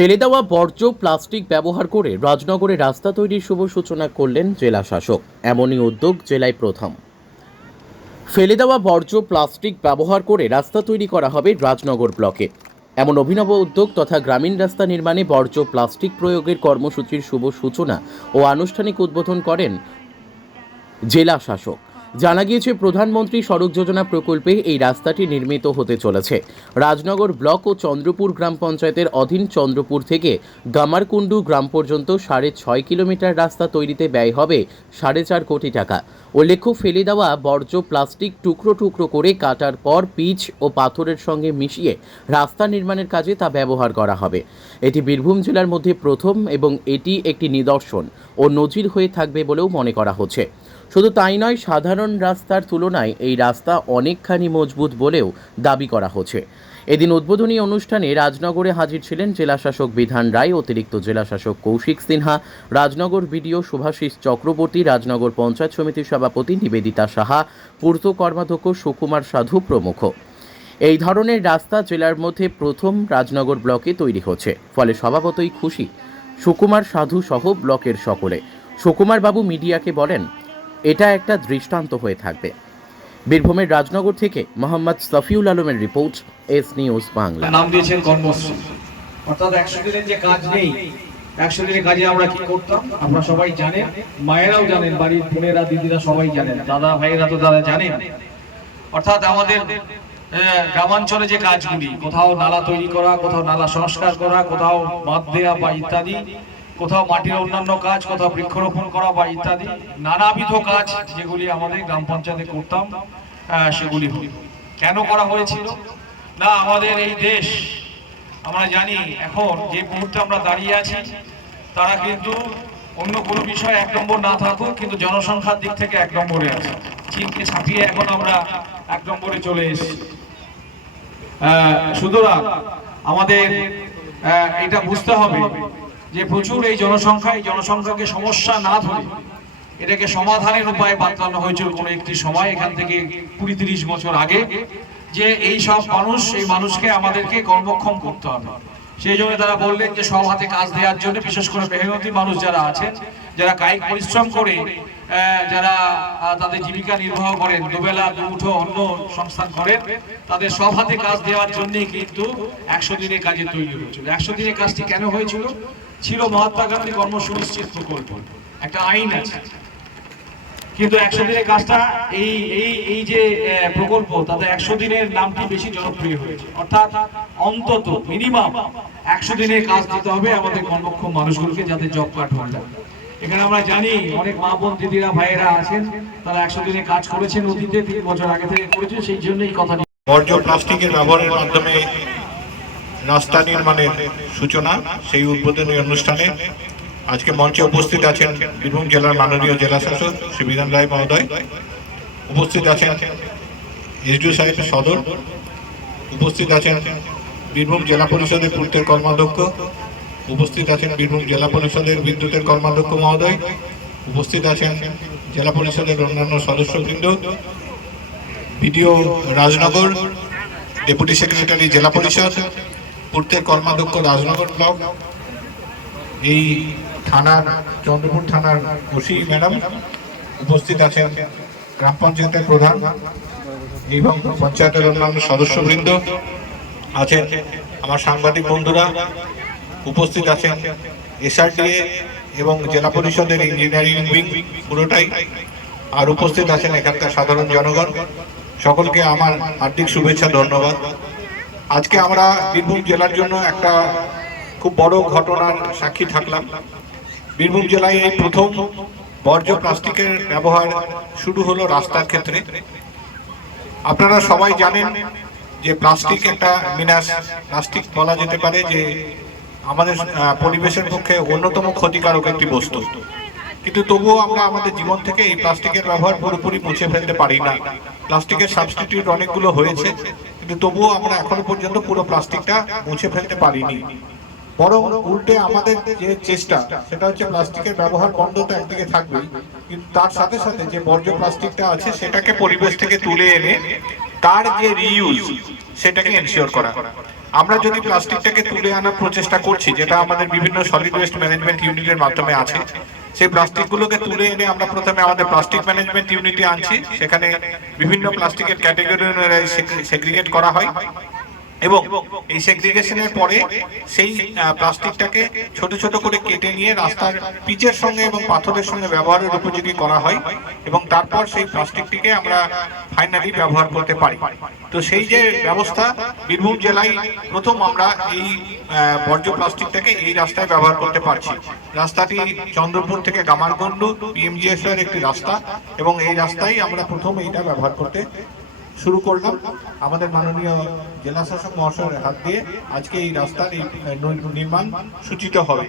ফেলে দেওয়া বর্জ্য, প্লাস্টিক ব্যবহার করে রাজনগরে রাস্তা তৈরির শুভ সূচনা করলেন জেলা শাসক। এমনই উদ্যোগ জেলায় প্রথম। ফেলে দেওয়া বর্জ্য, প্লাস্টিক ব্যবহার করে রাস্তা তৈরি করা হবে রাজনগর ব্লকে। এমন অভিনব উদ্যোগ তথা গ্রামীণ রাস্তা নির্মাণে বর্জ্য, প্লাস্টিক প্রয়োগের কর্মসূচির শুভ সূচনা ও আনুষ্ঠানিক উদ্বোধন করেন জেলা শাসক। জানা গিয়েছে, প্রধানমন্ত্রী সড়ক যোজনা প্রকল্পে এই রাস্তাটি নির্মিত হতে চলেছে। রাজনগর ব্লক ও চন্দ্রপুর গ্রাম পঞ্চায়েতের অধীন চন্দ্রপুর থেকে গামারকুণ্ডু গ্রাম পর্যন্ত সাড়ে ছয় কিলোমিটার রাস্তা তৈরিতে ব্যয় হবে সাড়ে চার কোটি টাকা। উল্লেখ্য, ফেলে দেওয়া বর্জ্য প্লাস্টিক টুকরো টুকরো করে কাটার পর পিচ ও পাথরের সঙ্গে মিশিয়ে রাস্তা নির্মাণের কাজে তা ব্যবহার করা হবে। এটি বীরভূম জেলার মধ্যে প্রথম এবং এটি একটি নিদর্শন ও নজির হয়ে থাকবে বলেও মনে করা হচ্ছে। শুধু তাই নয়, সাধারণ রাস্তার তুলনায় এই রাস্তা অনেকখানি মজবুত বলেও দাবি করা হচ্ছে। এদিন উদ্বোধনী অনুষ্ঠানে রাজনগরে হাজির ছিলেন জেলাশাসক বিধান রায়, অতিরিক্ত জেলাশাসক কৌশিক সিনহা, রাজনগর বিডিও শুভাশিস চক্রবর্তী, রাজনগর পঞ্চায়েত সমিতির সভাপতি নিবেদিতা সাহা, পূর্ত কর্মাধ্যক্ষ সুকুমার সাধু প্রমুখ। এই ধরনের রাস্তা জেলার মধ্যে প্রথম রাজনগর ব্লকে তৈরি হচ্ছে। ফলে স্বভাবতই খুশি সুকুমার সাধু সহ ব্লকের সকলে। সুকুমার বাবু মিডিয়াকে বলেন এটা একটা দৃষ্টান্ত হয়ে থাকবে। বীরভূমের রাজনগর থেকে মোহাম্মদ সফিউল আলমের রিপোর্ট এস নিউজ বাংলা। নাম দিয়েছেন কর্মশ্রী অর্থাৎ একশো দিনের যে কাজ নেই, একশো দিনের কাজে আমরা কি করতাম? আমরা সবাই জানেন, মায়েরাও জানেন, বাড়ির বোনেরা, দিদিরা সবাই জানেন, দাদা ভাইয়েরা তো দাদা জানেন। অর্থাৎ আমাদের গ্রামাঞ্চলে যে কাজগুলি, কোথাও নালা তৈরি করা, কোথাও নালা সংস্কার করা, কোথাও বাঁধ দেওয়া বা ইত্যাদি কোথাও মাটির অন্যান্য কাজ, কোথাও বৃক্ষরোপণ করা বা ইত্যাদি, নানাবিধ কাজ যেগুলি আমাদের গ্রাম পঞ্চায়েতে করতাম সেগুলি কেন করা হয়েছিল? না, আমাদের এই দেশ, আমরা জানি এখন যে মুহূর্তে আমরা দাঁড়িয়ে আছি, তারা কিন্তু অন্য কোনো বিষয় এক নম্বর না থাকুক, কিন্তু জনসংখ্যার দিক থেকে এক নম্বরে আছে। চীনকে ছাপিয়ে এখন আমরা এক নম্বরে চলে এসেছি। সুতরাং আমাদের এটা বুঝতে হবে যে প্রচুর এই জনসংখ্যা, এই জনসংখ্যাকে সমস্যা না ধরে এটাকে সমাধানের উপায় বাতলানো হয়েছিল কোনো একটি সময়, এখান থেকে কুড়ি তিরিশ বছর আগে, যে এই সব মানুষ, এই মানুষকে আমাদেরকে কর্মক্ষম করতে হবে। সেই জন্য তারা বললেন যে সব হাতে কাজ দেওয়ার জন্য বিশেষ করে মেহনতি মানুষ যারা আছেন, যারা কায়িক পরিশ্রম করে যারা তাদের জীবিকা নির্বাহ করেন, দুবেলা, দুমুঠো অন্য সংস্থান করেন, তাদের সব হাতে কাজ দেওয়ার জন্যই কিন্তু একশো দিনের কাজে তৈরি হয়েছিল। একশো দিনের কাজটি কেন হয়েছিল? ছিল মহাত্মা গান্ধী কর্ম সুনিশ্চিত প্রকল্প। একটা আইন আছে। কিন্তু একশো দিনের কাজটা এই এই এই যে প্রকল্প, তাতে একশো দিনের নামটি বেশি জনপ্রিয় হয়েছে। অর্থাৎ অন্তত মিনিমাম একশো দিনের কাজ দিতে হবে আমাদের কর্মক্ষম মানুষগুলোকে যাতে জব কার্ড হয়ে যায় এখানে আমরা জানি অনেক মা বোন, দিদিরা, ভাইয়েরা আছেন, তারা একশো দিনে কাজ করেছেন অতীতে, তিন বছর আগে থেকে করেছেন, সেই জন্য এই কথাটি বর্জ্য প্লাস্টিকের ব্যবহারের মাধ্যমে রাস্তা নির্মাণের সূচনা, সেই উদ্বোধনী অনুষ্ঠানে আজকে মঞ্চে উপস্থিত আছেন বীরভূম জেলার মাননীয় জেলা শাসক শ্রী বিধান রায় মহোদয়, উপস্থিত আছেন এসডিও সাহেব সদর, উপস্থিত আছেন বীরভূম জেলা পরিষদের পূর্তের কর্মাধ্যক্ষ, উপস্থিত আছেন বীরভূম জেলা পরিষদের বিদ্যুতের কর্মাধ্যক্ষ মহোদয়, উপস্থিত আছেন জেলা পরিষদের অন্যান্য সদস্যবৃন্দ, বিডিও রাজনগর, ডেপুটি সেক্রেটারি জেলা পরিষদ পূর্তের কর্মাধ্যক্ষ রাজনগর ব্লক, এই থানার, চন্দ্রপুর থানার ওসি ম্যাডাম উপস্থিত আছেন গ্রাম পঞ্চায়েতের প্রধান এবং পঞ্চায়েতের অন্যান্য সদস্যবৃন্দ আছেন। আমার সাংবাদিক বন্ধুরা উপস্থিত আছেন এসআরডিএ এবং জেলা পরিষদের ইঞ্জিনিয়ারিং উইং পুরোটাই। আর উপস্থিত আছেন এখানকার সাধারণ জনগণ। সকলকে আমার হার্দিক শুভেচ্ছা, ধন্যবাদ। আজকে আমরা বীরভূম জেলার জন্য একটা খুব বড় ঘটনার সাক্ষী থাকলাম। বীরভূম জেলায় এই প্রথম বর্জ্য প্লাস্টিকের ব্যবহার শুরু হলো রাস্তার ক্ষেত্রে। আপনারা সবাই জানেন যে প্লাস্টিক একটা মিনাস প্লাস্টিক বলা যেতে পারে যে আমাদের পরিবেশের পক্ষে অন্যতম ক্ষতিকারক একটি বস্তু। কিন্তু তবুও আমরা আমাদের জীবন থেকে এই প্লাস্টিকের ব্যবহার পুরোপুরি মুছে ফেলতে পারি না। প্লাস্টিকের সাবস্টিটিউট অনেকগুলো হয়েছে। কিন্তু তবুও আমরা এখনও পর্যন্ত পুরো প্লাস্টিকটা মুছে ফেলতে পারিনি। বরং উল্টে আমাদের যে চেষ্টা, সেটা হচ্ছে প্লাস্টিকের ব্যবহার বন্ধ তো একদিকে থাকবে কিন্তু তার সাথে সাথে যে বর্জ্য প্লাস্টিকটা আছে, সেটাকে পরিবেশ থেকে তুলে এনে তার যে রিইউজ সেটাকে এনশিওর করা। আমরা যদি প্লাস্টিকটাকে তুলে আনার প্রচেষ্টা করছি, যেটা আমাদের বিভিন্ন সলিড ওয়েস্ট ম্যানেজমেন্ট ইউনিটের মাধ্যমে আছে সেই প্লাস্টিকগুলোকে তুলে এনে আমরা প্রথমে আমাদের প্লাস্টিক ম্যানেজমেন্ট ইউনিটে আনছি। সেখানে বিভিন্ন প্লাস্টিকের ক্যাটাগরি অনুযায়ী সেগ্রিগেট করা হয়। এবং এই সেগ্রিগেশনের পরে সেই প্লাস্টিকটাকে ছোট ছোট করে কেটে নিয়ে রাস্তার পিচের সঙ্গে এবং পাথরের সঙ্গে ব্যবহারের উপযোগী করা হয় এবং তারপর সেই প্লাস্টিকটিকে আমরা ফাইনালি ব্যবহার করতে পারি। তো সেই যে ব্যবস্থা বীরভূম জেলায় প্রথম আমরা এই বর্জ্য প্লাস্টিকটাকে এই রাস্তায় ব্যবহার করতে পারছি। রাস্তাটি চন্দ্রপুর থেকে গামারগন্ড পিএমজিএস এর একটি রাস্তা এবং এই রাস্তায় আমরা প্রথম এইটা ব্যবহার করতে শুরু করলাম আমাদের মাননীয় জেলা শাসক মহাশয়ের হাত দিয়ে আজকে এই রাস্তার নির্মাণ সূচিত হবে।